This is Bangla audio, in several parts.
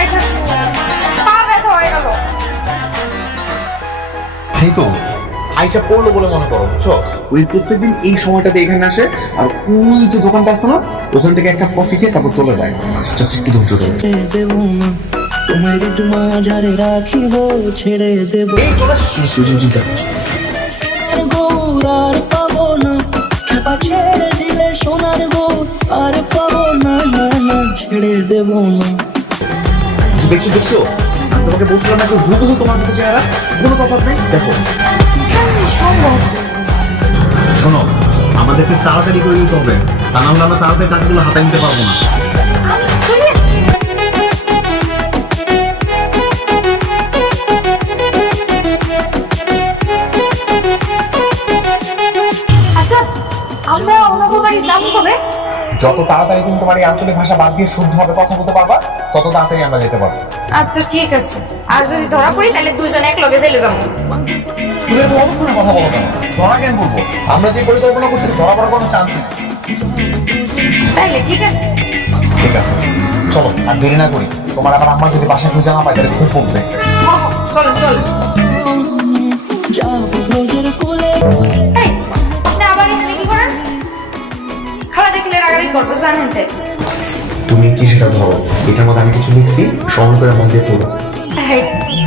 দাঁড়াই থাকবো, পা ব্যথা হয়ে গেল। এই তো আইসা পড়লো বলে মনে করো, বুঝছো? উনি প্রত্যেকদিন এই সময়টাতে এখানে আসে, আর ওই যে দোকানটা আছে না, ওখান থেকে একটা কফি খেয়ে তারপর চলে যায়। জাস্ট একটু ধৈর্য ধরো। তোমার মাঝারে রাখিব, ছেড়ে দেব এই চলে আসছে। আর পাবো না, খেপা ছেড়ে দিলে সোনার গো, আর পাবো না, না না ছেড়ে দেব না। দেখছো দেখছো, আমি তোমাকে বলছিলাম না হুবহু তোমার মতো চেহারা, কোনো তফাৎ নেই। দেখো সম্ভব? শোনো, আমাদেরকে তাড়াতাড়ি করে দিতে হবে, তা না হলে আমরা তাড়াতাড়ি কাজগুলো হাতে নিতে পারবো না। আচ্ছা, আমরা ওনাকে বাড়ি যাবো কবে? যত তাড়াতাড়ি তুমি তোমার এই আঞ্চলিক ভাষা বাদ দিয়ে শুদ্ধভাবে কথা বলতে পারবা, তত তাড়াতাড়ি আমরা যেতে পারবো। আচ্ছা ঠিক আছে, আর যদি ধরা পড়ি তাহলে দুজন এক লগে জেলে যাবো। তুমি এরকম অনেকক্ষণে কথা বলো কেন? ধরা কেন বলবো? আমরা যে পরিকল্পনা করছি ধরা পড়ার কোনো চান্স নেই। তাইলে ঠিক আছে। ঠিক আছে, চলো আর দেরি না করি। তোমার আবার আম্মা যদি বাসায় খুঁজে না পায় তাহলে খুব বকবে। চলো চলো। যাবো রোজের কোলে। এই, আপনি আবার এখানে কি করেন? খালা দেখলে রাগারাগি করবো জানেন তো। তুমি কি সেটা ধরো, এটার মধ্যে আমি কিছু লিখছি, সময় করে মন দিয়ে পড়ো। এই,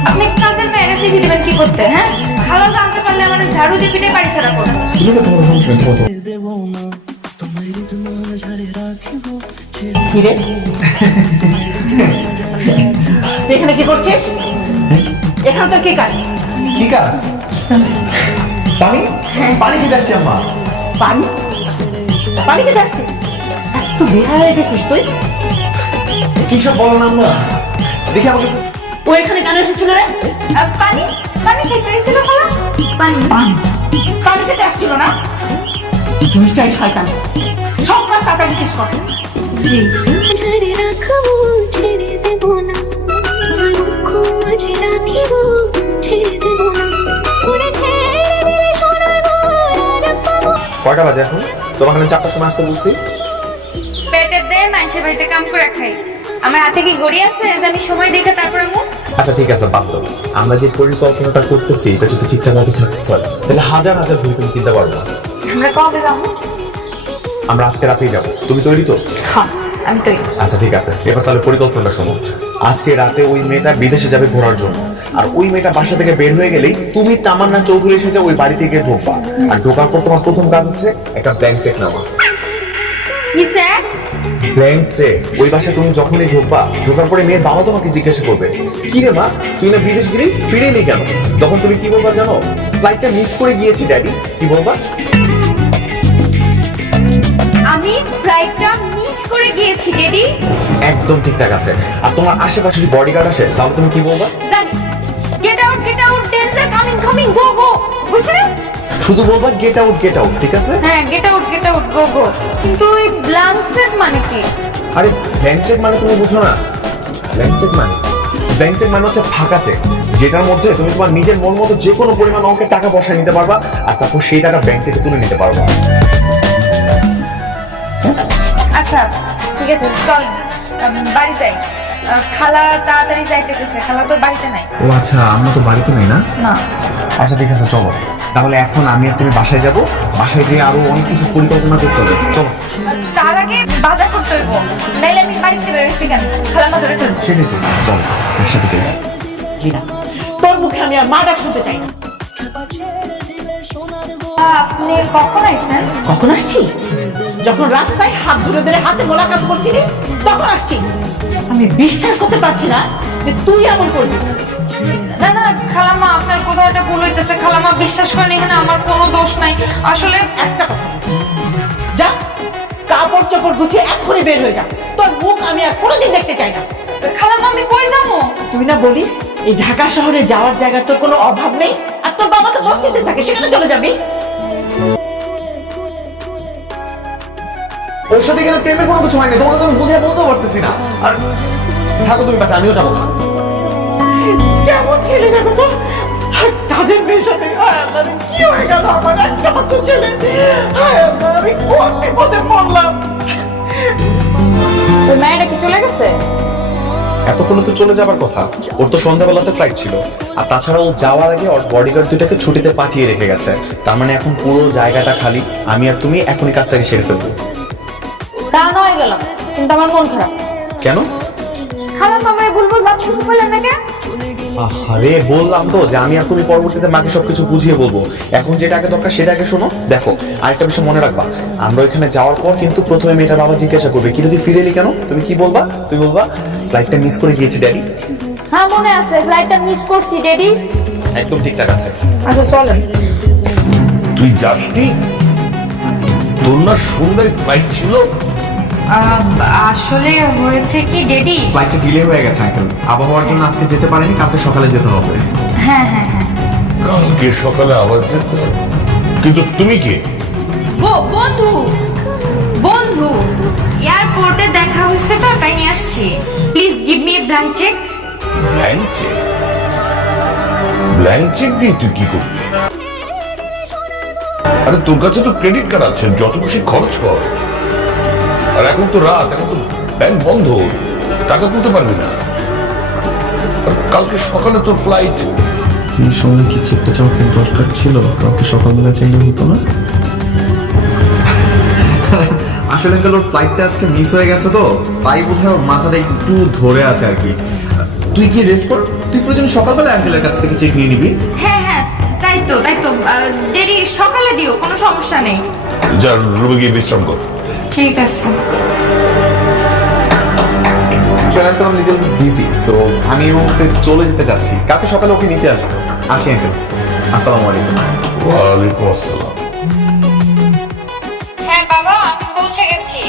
আপনি কাজের মেয়েরা চিঠি দিবেন কি করতে? হ্যাঁ, খালা জানতে পারলে আমার ঝাড়ু দিয়ে পিঠে বাড়ি ছাড়া করবো। তুমি তো ধরো সমস্যা ধরো। দেব না, তোমার মাঝারে রাখিব, কি রে তুই এখানে কি করছিস? এখানে তোর কি কাজ? কি কাজ? পানি পানি খেতে আসছি আম্মা। পানি পানি খেতে আসছিস? তুই বিহার হয়ে গেছিস তুই? কি সব বলো না আম্মা, দেখি আমাকে। ও এখানে কেন এসেছিল রে? পানি পানি খেতে এসেছিল খালা। পানি পানি পানি খেতে আসছিল না? জিনিসটাই শয়তান, সব কাজ তাড়াতাড়ি শেষ কর। জি। মাঝারে রাখবো, ছেড়ে দেব না, তোমার মুখ মাঝে রাখিব, ছেড়ে দেব না, ওরে ছেড়ে দিলে সোনার গো, আর পাবো। কয়টা বাজে এখন? তোমাকে আমি 4টার সময় আসতে বলছি। পেটে দে মানুষের বাড়িতে কাম করে খাই। আমার হাতে কি গড়ি আছে যে আমি সময় দেখে তারপরে মুখ? আচ্ছা ঠিক আছে, বাদ দাও। আমরা যে পরিকল্পনাটা করতেছি এটা যদি ঠিকঠাক মতো সাকসেস হয় তাহলে হাজার হাজার বই তুমি কিনতে পারবে। আমরা কবে যাবো? আমরা আজকে রাতেই যাবো। তুমি তৈরি তো? হ্যাঁ, আমি তৈরি। আচ্ছা ঠিক আছে, এবার তাহলে পরিকল্পনাটা শোনো। আজকে রাতে ওই মেয়েটা বিদেশে যাবে ঘোরার জন্য, আর ওই মেয়েটা বাসা থেকে বের হয়ে গেলেই তুমি তামান্না চৌধুরী এসে ওই বাড়ি থেকে ঢোকবা। আর ঢোকার পর তোমার প্রথম কাজ হচ্ছে একটা ব্ল্যাঙ্ক চেক নেওয়া। কি স্যার? Blank cheque. ওই বাসায় তুমি যখনই ঢোকবা, ঢোকার পরে মেয়ের বাবা তোমাকে জিজ্ঞাসা করবে, কি রে মা তুই না বিদেশ গেলি, ফিরে এলি কেন? তখন তুমি কি বলবা জানো? ফ্লাইটটা মিস করে গিয়েছি ড্যাডি। কি বলবা? আমি ফ্লাইটটা মিস করে গিয়েছি ড্যাডি। একদম ঠিকঠাক আছে। আর তোমার আশেপাশে যদি বডিগার্ড আসে তাহলে তুমি কি বলবা? জানি। গেট আউট, ডেঞ্জার কামিং, গো গো। বুঝছেন? শুধু বলবা গেট আউট, ঠিক আছে? হ্যাঁ, গেট আউট, গো গো। কিন্তু এই ব্ল্যাঙ্ক চেক মানে কি? আরে ব্ল্যাঙ্ক চেক মানে তুমি বুঝো না? ব্ল্যাঙ্ক চেক মানে হচ্ছে ফাঁকা চেক, যেটার মধ্যে তুমি তোমার নিজের মন মতো যে কোনো পরিমাণ অঙ্কের টাকা বসায় নিতে পারবা, আর তারপর সেই টাকা ব্যাংক থেকে তুলে নিতে পারবা। আচ্ছা ঠিক আছে, চল বাড়ি যাই। খালা তাড়াতাড়ি যাইতে গেছে, খালা তো বাড়িতে নাই। ও আচ্ছা, আমরা তো বাড়িতে নেই না? না। আচ্ছা ঠিক আছে, চলো তাহলে এখন আমি আর তুমি বাসায় যাব। বাসায় গিয়ে আরো অনেক কিছু পরিকল্পনা করতে হবে। চলো। তার আগে বাজার করতে হইব, নাইলে আমি বাড়িতে বেরোইছি কেন? খালা না ধরে ফেলবো। সেটাই তো, চলো একসাথে যাই। জিনা, তোর মুখে আমি আর মা ডাক শুনতে চাই না। আপনি কখন আইছেন? কখন আসছি? যখন রাস্তায় হাত ধরে ধরে হাতে মোলাকাত করছিলি তখন আসছি। আমি বিশ্বাস করতে পারছি না যে তুই এমন করবি। না না খালামা, আপনার কোথাও একটা ভুল হইতেছে। খালামা বিশ্বাস করেন, এখানে আমার কোনো দোষ নাই আসলে। একটা কথা, যা কাপড় চোপড় গুছিয়ে এক্ষুনি বের হয়ে যা। তোর মুখ আমি আর কোনোদিন দেখতে চাই না। খালামা আমি কই যাবো? তুই না বলিস এই ঢাকা শহরে যাওয়ার জায়গা তোর কোনো অভাব নেই, আর তোর বাবা তো বস্তিতে থাকে, সেখানে চলে যাবি। ওর সাথে এখানে প্রেমের কোনো কিছু হয়নি, তোমাকে তো আমি বুঝিয়ে বলতেও পারতেছি না। আর থাকো তুমি বাসা, আমিও যাবো না। কেমন ছেলে দেখো তো, আর কাজের মেয়ের সাথে কি হয়ে গেল আমার একটা মাত্র ছেলে। আমি কোন বিপদে পড়লাম। ওই মেয়েটা কি চলে গেছে? এতক্ষণ তো চলে যাবার কথা, ওর তো সন্ধ্যাবেলাতে ফ্লাইট ছিল। আর তাছাড়া ও যাওয়ার আগে ওর বডিগার্ড দুটাকে ছুটিতে পাঠিয়ে রেখে গেছে। তার মানে এখন পুরো জায়গাটা খালি, আমি আর তুমি এখনই কাজটাকে সেরে ফেলবো। তা নয় গেল, কিন্তু আমার মন খারাপ। কেন? খালাম আমার বুলবুল বাপ কিছু বললেন না কেন? আরে বললাম তো যে আমি আর তুমি পরবর্তীতে মাকে সবকিছু বুঝিয়ে বলবো। এখন যেটা আগে দরকার সেটা আগে শোনো। দেখো, আরেকটা বিষয় মনে রাখবা, আমরা ওইখানে যাওয়ার পর কিন্তু প্রথমে মেয়েটার বাবা জিজ্ঞাসা করবে কি তুই ফিরে এলি কেন। তুমি কি বলবা? তুমি বলবা ফ্লাইটটা মিস করে গিয়েছি ড্যাডি। হ্যাঁ মনে আছে, ফ্লাইটটা মিস করছি ড্যাডি। একদম ঠিকঠাক আছে। আচ্ছা চলেন। তুই যাসনি? তোর না সন্ধ্যায় ফ্লাইট ছিল? আসলে হয়েছে কি ড্যাডি, ফ্লাইটটা ডিলে হয়ে গেছে আঙ্কেল, আবহাওয়ার জন্য আজকে যেতে পারিনি, কালকে সকালে যেতে হবে। হ্যাঁ হ্যাঁ হ্যাঁ। কালকে সকালে আবার যেতে হবে। কিন্তু তুমি কে? বন্ধু বন্ধু এয়ারপোর্টে দেখা হয়েছে তো তাই নিয়ে আসছি। Please give me a blank cheque. Blank cheque? Blank cheque দিয়ে তুই কি করবি? আরে তোর কাছে তো ক্রেডিট কার্ড আছে, যত খুশি খরচ কর। আর এখন তো রাত, এখন তো ব্যাংক বন্ধ, টাকা তুলতে পারবি না। আর কালকে সকালে তোর ফ্লাইট। এই সময় কি চেকটা চাওয়ার দরকার ছিল? কাউকে সকালবেলা চাইলে হতো না? আসলে আঙ্কেল ওর ফ্লাইটটা আজকে মিস হয়ে গেছে তো, তাই বোধহয় ওর মাথাটা একটু ধরে আছে আর কি। তুই কি রেস্ট কর, তুই প্রয়োজন সকালবেলা আঙ্কেলের কাছ থেকে চেক নিয়ে নিবি। হ্যাঁ হ্যাঁ তাই তো ড্যাডি সকালে দিও, কোনো সমস্যা নেই। যা রুমে গিয়ে বিশ্রাম কর। ঠিক আছে। তো আমি নিজের বিজি, সো আমি এই মুহূর্তে চলে যেতে চাচ্ছি। কালকে সকালে ওকে নিতে আসবো। আসি আঙ্কেল, আসসালামু আলাইকুম। ওয়ালাইকুম আসসালাম। হ্যাঁ বাবা, আমি পৌঁছে গেছি।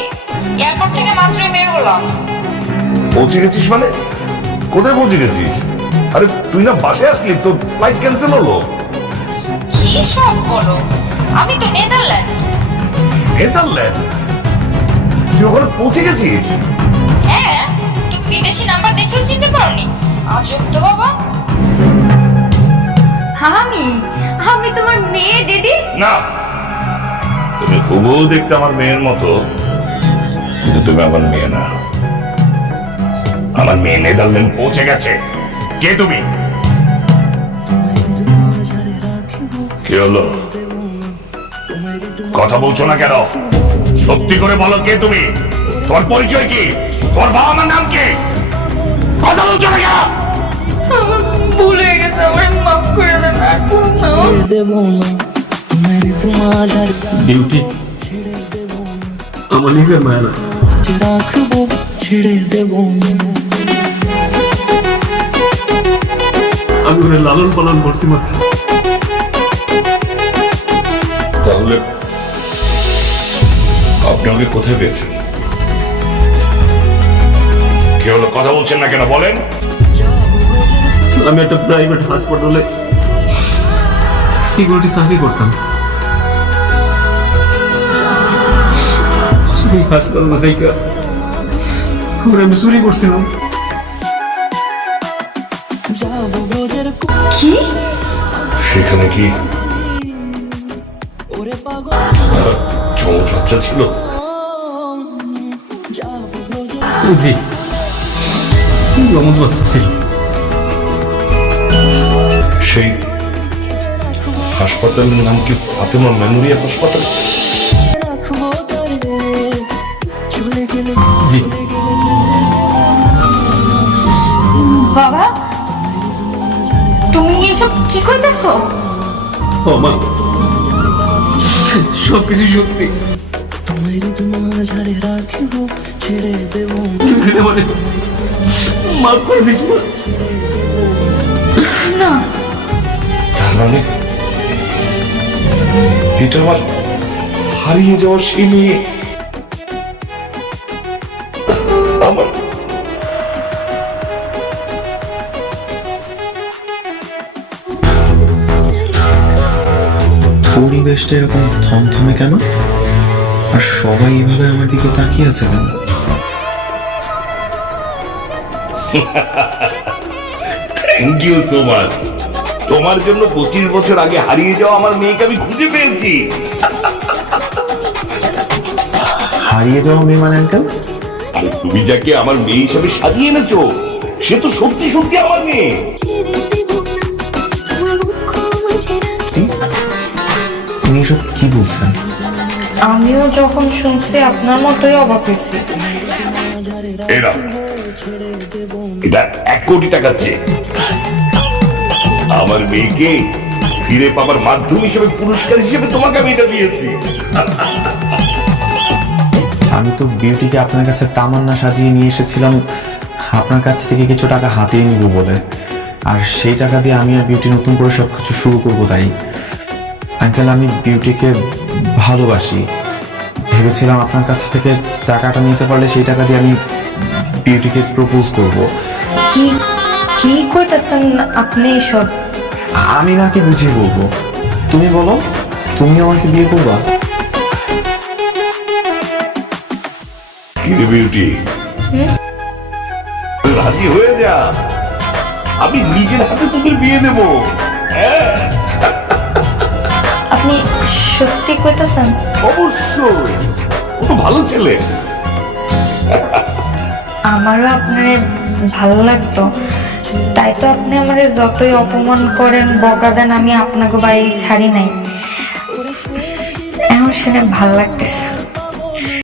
এয়ারপোর্ট থেকে মাত্রই বের হলাম। পৌঁছে গেছিস মানে? কোথায় পৌঁছে গেছিস? আরে তুই না বাসায় আসলি, তোর ফ্লাইট ক্যান্সেল হলো। কি সব বলো? আমি তো নেদারল্যান্ড। নেদারল্যান্ড? তুই ওখানে পৌঁছে গেছিস? হ্যাঁ, তুমি বিদেশি নাম্বার দেখেও চিনতে পারোনি? আজব তো বাবা। আমি তোমার মেয়ে ড্যাডি। না, তুমি হুবহু দেখতে আমার মেয়ের মতো, কিন্তু তুমি আমার মেয়ে না। আমার মেয়ে নেদারল্যান্ড পৌঁছে গেছে। কে তুমি? কি হলো, কথা বলছো না কেন? সত্যি করে বলো, কে তুমি? তোমার পরিচয় কি? তোমার বাবা মার নাম কি? কথা বলছো না কেন? ভুল হয়ে গেছে, আমার মাফ করে দেন। ছেড়ে দেব না মেরে তোমার ডিউটি আমার নিজের মায়া না। রাখবো, ছেড়ে দেব না। আমি ওরে লালন পালন করছি মাত্র। তাহলে আপনি ওকে কোথায় পেয়েছেন? কি হলো, কথা বলছেন না কেন? বলেন। আমি একটা প্রাইভেট হাসপাতালে সিকিউরিটি চাকরি করতাম। সেই হাসপাতাল থেকে আমি চুরি করছিলাম। যাবো রোজের কি? সেখানে কি ওরে পাগল, চমৎ বাচ্চা ছিল? যাবো রোজের জি, জমজ বাচ্চা ছিল। সেই হাসপাতালের নাম কি ফাতেমা মেমোরিয়াল হাসপাতাল? রাখবো তারে, চলে গেলে জি, বাবা, তুমি এসব কি কইতাছো? ও মা, সবকিছু সত্যি। তোমার মাঝারে রাখবো, ছেড়ে দেব না। তুই মানে মাফ করে দিস মা। না, তার মানে এটা আমার হারিয়ে যাওয়ার সেই মেয়ে। আমার পরিবেশটা এরকম থমথমে কেন? আর সবাই এইভাবে আমার দিকে তাকিয়ে আছে কেন? Thank you so much. তোমার জন্য 25 বছর আগে হারিয়ে যাওয়া আমার মেয়েকে আমি খুঁজে পেয়েছি। হারিয়ে যাওয়া মেয়ে মানে আঙ্কেল? আর তুমি যাকে আমার মেয়ে হিসাবে সাজিয়ে এনেছো, সে তো সত্যি সত্যি আমার মেয়ে। ছেড়ে দেব না তোমার মুখ মাঝে রাখি উনি এসব কি বলছেন? আমিও যখন শুনছি আপনার মতোই অবাক হয়েছি। এরা এটা 1 কোটি টাকা চেক। আমার মেয়েকে ফিরে পাবার মাধ্যম হিসেবে, পুরস্কার হিসেবে তোমাকে আমি এটা দিয়েছি। আমি তো বিউটিকে আপনার কাছে তামান্না সাজিয়ে নিয়ে এসেছিলাম আপনার কাছ থেকে কিছু টাকা হাতিয়ে নিব বলে, আর সেই টাকা দিয়ে আমি আর বিউটি নতুন করে সব কিছু শুরু করবো। তাই আঙ্কেল, আমি বিউটিকে ভালোবাসি, ভেবেছিলাম আপনার কাছ থেকে টাকাটা নিতে পারলে সেই টাকা দিয়ে আমি বিউটিকে প্রপোজ করব। কি কি কইতাছেন আপনি এসব? আমি নাকি বুঝিয়ে বলবো? তুমি বলো, তুমি আমাকে বিয়ে করবা? কিরে বিউটি, রাজি হয়ে যা, আমি নিজের হাতে তোদের বিয়ে দেব। হ্যাঁ, আপনি সত্যি কইতাছেন? অবশ্যই, ও তো ভালো ছেলে। আমারও আপনারে ভালো লাগতো, তাই তো আপনি আমারে যতই অপমান করেন, বকা দেন, আমি আপনাকে বাড়ি ছাড়ি নাই। এখন শুনে ভালো লাগতেছে।